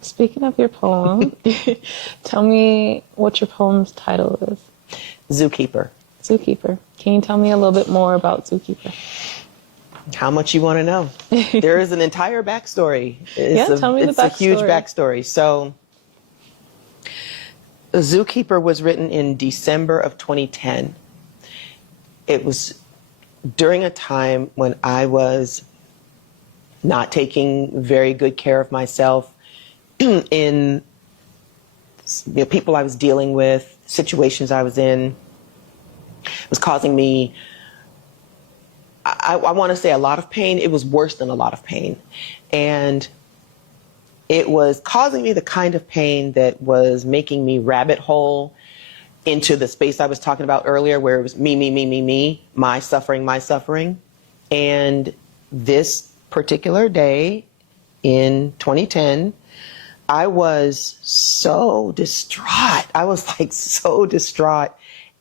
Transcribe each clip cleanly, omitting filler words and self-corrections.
Speaking of your poem, tell me what your poem's title is. Zookeeper. Zookeeper. Can you tell me a little bit more about Zookeeper? How much you want to know? There is an entire backstory. Tell me the It's a huge backstory. backstory. So, Zookeeper was written in December of 2010. It was during a time when I was not taking very good care of myself in people I was dealing with, situations I was in. It was causing me, I want to say, a lot of pain. It was worse than a lot of pain. And it was causing me the kind of pain that was making me rabbit hole into the space I was talking about earlier, where it was me, my suffering. And this particular day in 2010, I was so distraught. I was like so distraught.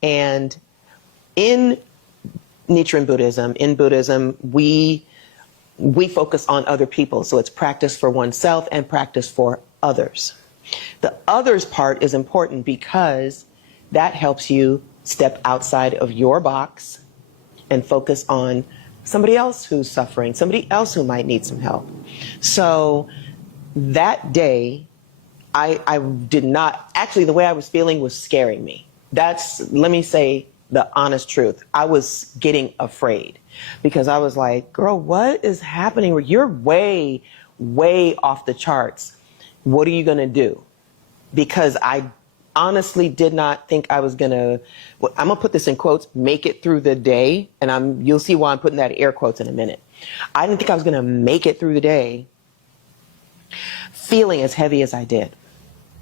And in Nichiren Buddhism, we focus on other people. So it's practice for oneself and practice for others. The others part is important because that helps you step outside of your box and focus on somebody else who's suffering, somebody else who might need some help. So that day, I did not, actually the way I was feeling was scaring me. Let me say the honest truth. I was getting afraid because I was like, girl, what is happening? You're way, way off the charts. What are you going to do? Because I honestly did not think I was going to, I'm going to put this in quotes, make it through the day. And you'll see why I'm putting that air quotes in a minute. I didn't think I was going to make it through the day feeling as heavy as I did.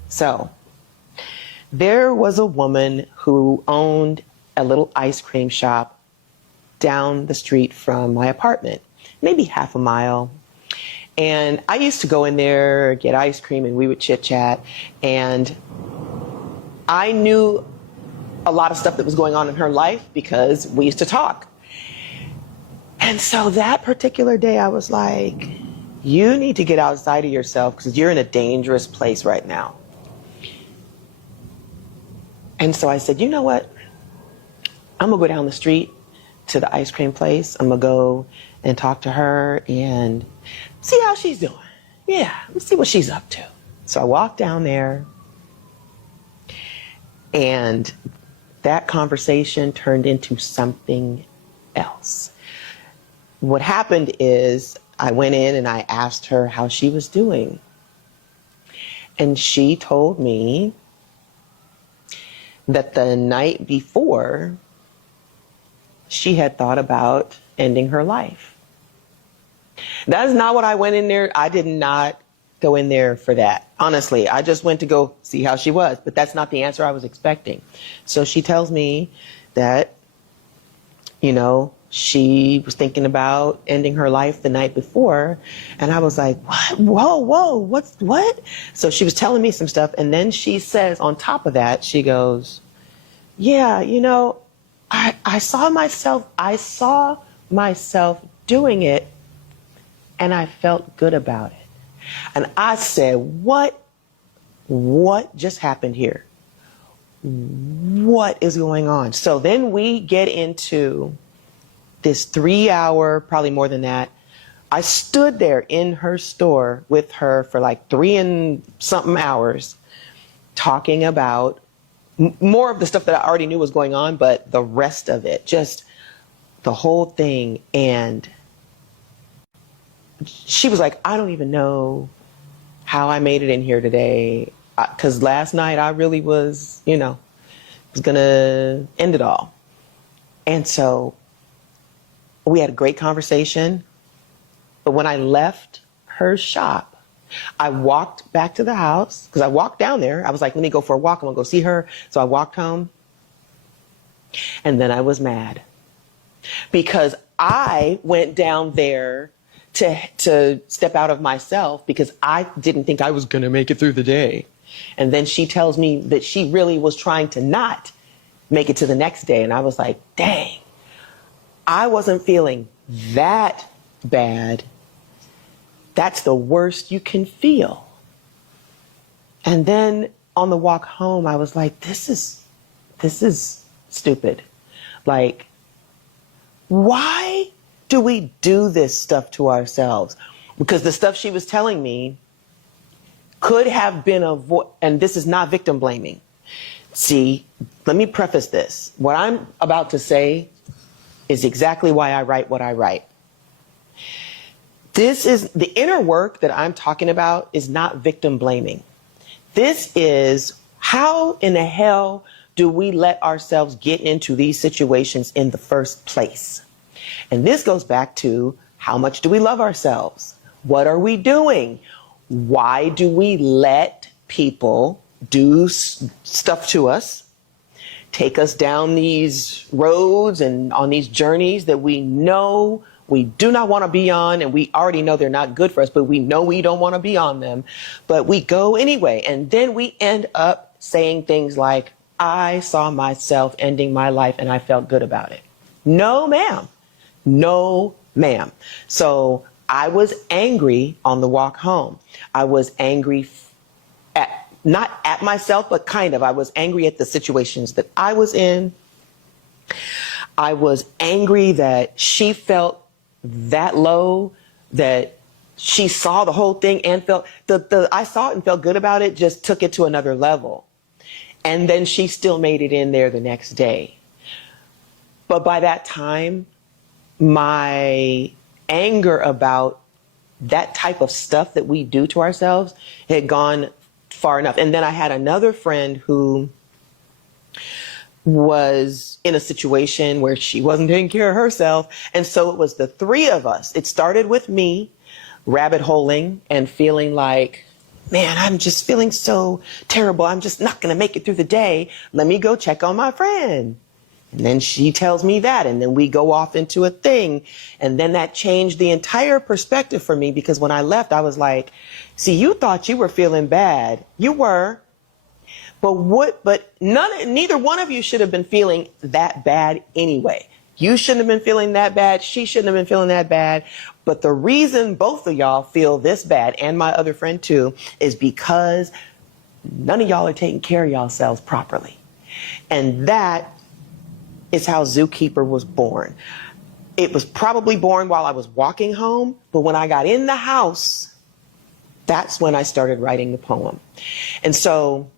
So there was a woman who owned a little ice cream shop down the street from my apartment, maybe half a mile. And I used to go in there, get ice cream, and we would chit chat. And I knew a lot of stuff that was going on in her life because we used to talk. And so that particular day, I was like, you need to get outside of yourself because you're in a dangerous place right now. And so I said, you know what? I'm going to go down the street to the ice cream place. I'm going to go and talk to her and see how she's doing. Yeah, let's see what she's up to. So I walked down there, and that conversation turned into something else. What happened is I went in and I asked her how she was doing. And she told me that the night before, she had thought about ending her life. That is not what I went in there. I did not go in there for that. Honestly, I just went to go see how she was, but that's not the answer I was expecting. So she tells me that, she was thinking about ending her life the night before. And I was like, what? Whoa, what? So she was telling me some stuff. And then she says, on top of that, she goes, yeah, I saw myself doing it, and I felt good about it. And I said, what just happened here? What is going on? So then we get into this 3-hour, probably more than that. I stood there in her store with her for like 3 and something hours talking about more of the stuff that I already knew was going on, but the rest of it, just the whole thing. And she was like, I don't even know how I made it in here today. Because last night I really was, was going to end it all. And so we had a great conversation. But when I left her shop, I walked back to the house because I walked down there. I was like, let me go for a walk. I'm going to go see her. So I walked home. And then I was mad because I went down there to step out of myself because I didn't think I was going to make it through the day. And then she tells me that she really was trying to not make it to the next day. And I was like, dang, I wasn't feeling that bad. That's the worst you can feel. And then on the walk home, I was like, this is stupid. Like, why do we do this stuff to ourselves? Because the stuff she was telling me could have been avoided, and this is not victim blaming. See, let me preface this. What I'm about to say is exactly why I write what I write. This is the inner work that I'm talking about is not victim blaming. This is how in the hell do we let ourselves get into these situations in the first place? And this goes back to how much do we love ourselves? What are we doing? Why do we let people do stuff to us, take us down these roads and on these journeys that we know we do not want to be on, and we already know they're not good for us, but we know we don't want to be on them, but we go anyway. And then we end up saying things like, I saw myself ending my life and I felt good about it. No, ma'am. No, ma'am. So I was angry on the walk home. I was angry not at myself, but kind of. I was angry at the situations that I was in. I was angry that she felt that low, that she saw the whole thing and felt I saw it and felt good about it, just took it to another level. And then she still made it in there the next day. But by that time, my anger about that type of stuff that we do to ourselves had gone far enough. And then I had another friend who was in a situation where she wasn't taking care of herself. And so it was the three of us. It started with me rabbit holing and feeling like, man, I'm just feeling so terrible. I'm just not going to make it through the day. Let me go check on my friend. And then she tells me that, and then we go off into a thing. And then that changed the entire perspective for me, because when I left, I was like, see, you thought you were feeling bad. You were. But neither one of you should have been feeling that bad anyway. You shouldn't have been feeling that bad. She shouldn't have been feeling that bad. But the reason both of y'all feel this bad, and my other friend too, is because none of y'all are taking care of yourselves properly. And that is how Zookeeper was born. It was probably born while I was walking home, but when I got in the house, that's when I started writing the poem. And so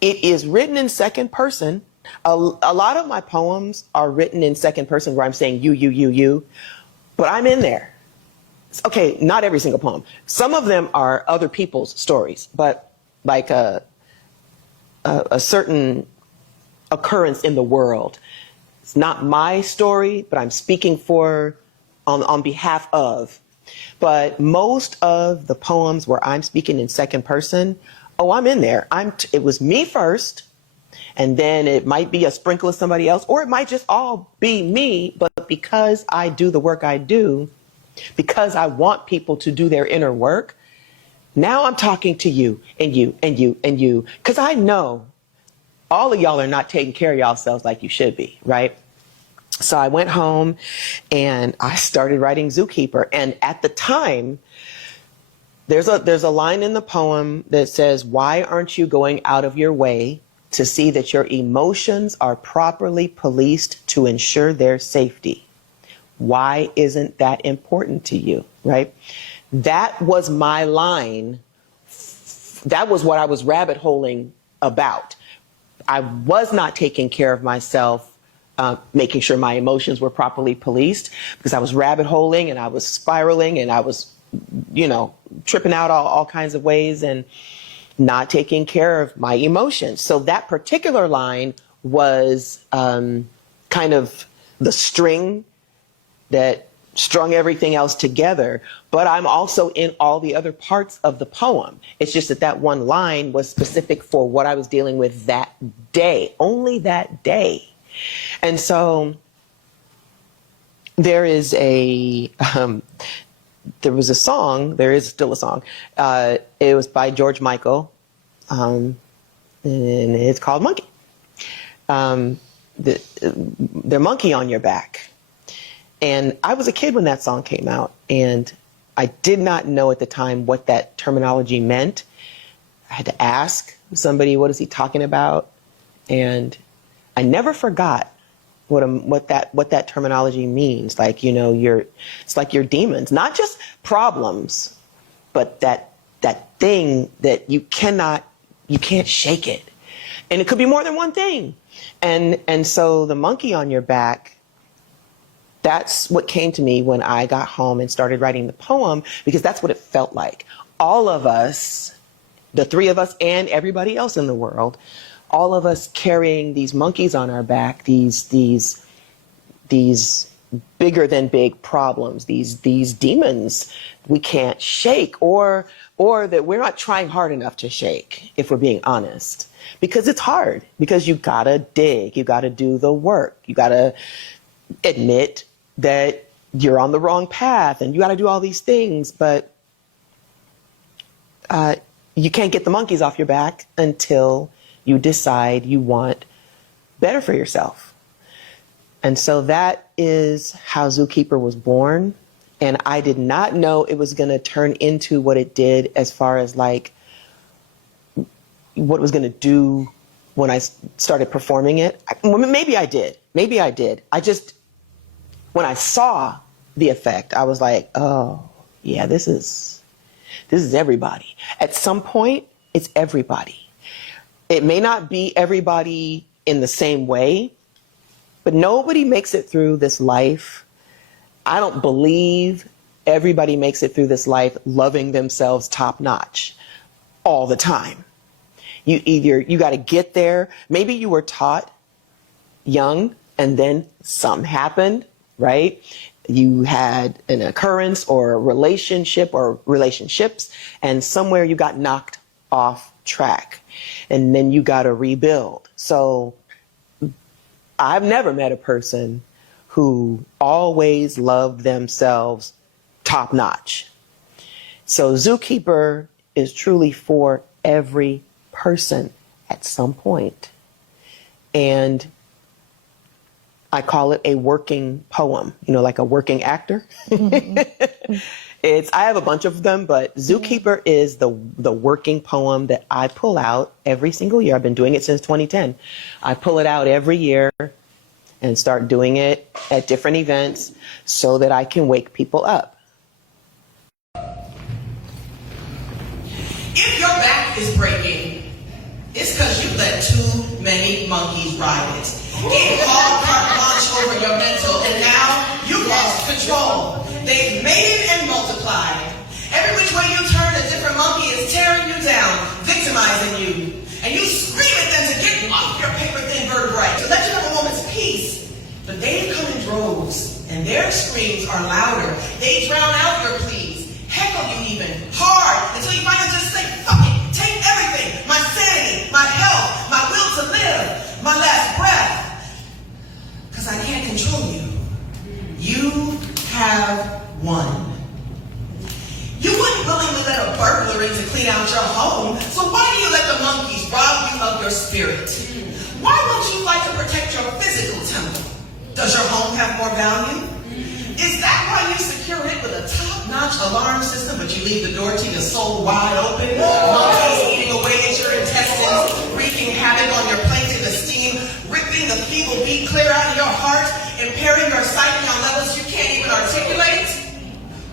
it is written in second person. A lot of my poems are written in second person where I'm saying you, but I'm in there. Okay, not every single poem. Some of them are other people's stories, but like a certain occurrence in the world. It's not my story, but I'm speaking on behalf of. But most of the poems where I'm speaking in second person, I'm in there. It was me first, and then it might be a sprinkle of somebody else, or it might just all be me. But because I do the work I do, because I want people to do their inner work, now I'm talking to you and you and you and you, because I know all of y'all are not taking care of yourselves like you should be, right? So I went home and I started writing Zookeeper. And at the time, there's a line in the poem that says, why aren't you going out of your way to see that your emotions are properly policed to ensure their safety? Why isn't that important to you, right? That was my line. That was what I was rabbit holing about. I was not taking care of myself, making sure my emotions were properly policed, because I was rabbit holing and I was spiraling and I was, tripping out all kinds of ways and not taking care of my emotions. So that particular line was kind of the string that strung everything else together, but I'm also in all the other parts of the poem. It's just that one line was specific for what I was dealing with that day, only that day. And so there is there was a song, there is still a song, it was by George Michael, and it's called Monkey. The monkey on your back. And I was a kid when that song came out, and I did not know at the time what that terminology meant. I had to ask somebody, what is he talking about? And I never forgot what that terminology means. Like, you know, it's like your demons, not just problems, but that thing that you can't shake it. And it could be more than one thing. And so the monkey on your back, that's what came to me when I got home and started writing the poem, because that's what it felt like. All of us, the three of us and everybody else in the world, all of us carrying these monkeys on our back, these bigger than big problems, these demons we can't shake, or that we're not trying hard enough to shake, if we're being honest. Because it's hard, because you gotta dig, you gotta do the work, you gotta admit that you're on the wrong path, and you gotta do all these things, but you can't get the monkeys off your back until you decide you want better for yourself. And so that is how Zookeeper was born. And I did not know it was going to turn into what it did, as far as like what it was going to do when I started performing it. Maybe I did. I just, when I saw the effect, I was like, oh, yeah, this is everybody. At some point, it's everybody. It may not be everybody in the same way, but nobody makes it through this life. I don't believe everybody makes it through this life loving themselves top notch all the time. You got to get there. Maybe you were taught young and then something happened, right? You had an occurrence or a relationship or relationships, and somewhere you got knocked off track, and then you got to rebuild. So I've never met a person who always loved themselves top notch. So Zookeeper is truly for every person at some point. And I call it a working poem, you know, like a working actor. Mm-hmm. I have a bunch of them, but Zookeeper is the working poem that I pull out every single year. I've been doing it since 2010. I pull it out every year and start doing it at different events so that I can wake people up. If your back is breaking, it's because you let too many monkeys ride it. It called carte blanche over your mental, and now you've lost control. They've mated and multiplied. Every which way you turn, a different monkey is tearing you down, victimizing you. And you scream at them to get off your paper-thin vertebrae, to let you have a moment's peace. But they come in droves, and their screams are louder. They drown out your pleas, heckle you even, hard, until you finally just say, fuck it, take everything, my sanity, my health, my will to live, my last breath. Because I can't control you. You have won. You wouldn't willingly let a burglar in to clean out your home, so why do you let the monkeys rob you of your spirit? Why won't you fight to protect your physical temple? Does your home have more value? Is that why you secure it with a top-notch alarm system, but you leave the door to your soul wide open? Monkeys eating away at your intestines, wreaking havoc on your plaintive esteem, ripping the feeble beat clear out of your heart, impairing your sight on levels you can't even articulate?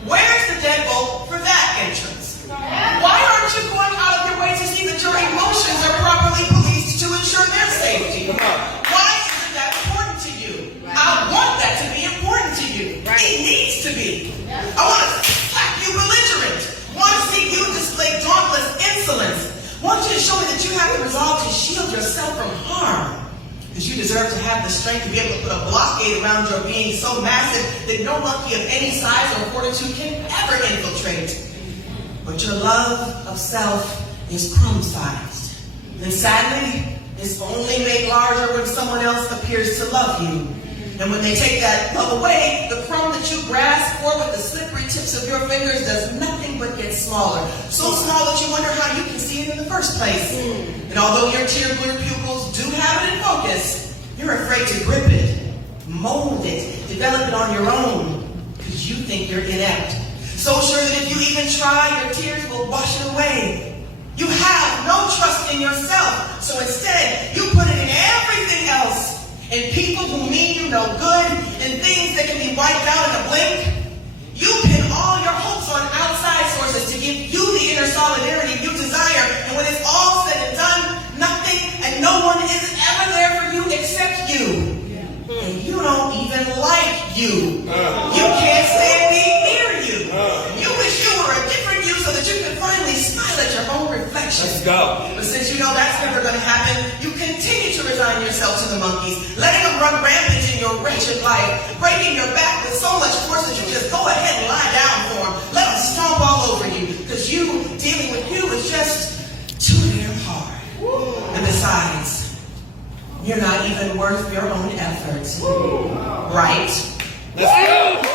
Where's the deadbolt for that entrance? Why aren't you going out of your way to see that your emotions are properly policed to ensure their safety? Why isn't that important to you? I want that to be important to you. It needs to be. I want to slap you belligerent. Want to see you display dauntless insolence. Want you to show me that you have the resolve to shield yourself from harm. Because you deserve to have the strength to be able to put a blockade around your being so massive that no monkey of any size or fortitude can ever infiltrate. But your love of self is crumb-sized. And sadly, it's only made larger when someone else appears to love you. And when they take that love away, the crumb that you grasp for with the slippery tips of your fingers does nothing but get smaller. So small that you wonder how you can see it in the first place. And although your tear-blue pupils do have it in focus, you're afraid to grip it, mold it, develop it on your own, because you think you're inept. So sure that if you even try, your tears will wash it away. You have no in yourself. So instead, you put it in everything else. In people who mean you no good, in things that can be wiped out in a blink. You pin all your hopes on outside sources to give you the inner solidarity you desire. And when it's all said and done, nothing and no one is ever there for you except you. And you don't even like you. You can't stand being near you. You wish you were a different you so that you could finally smile at your own reflection. Let's go. But since you know that's never going to happen, you continue to resign yourself to the monkeys, letting them run rampant in your wretched life, breaking your back with so much force that you just go ahead and lie down for them. Let them stomp all over you, because you, dealing with you is just too damn hard. And besides, you're not even worth your own efforts. Right? Let's go.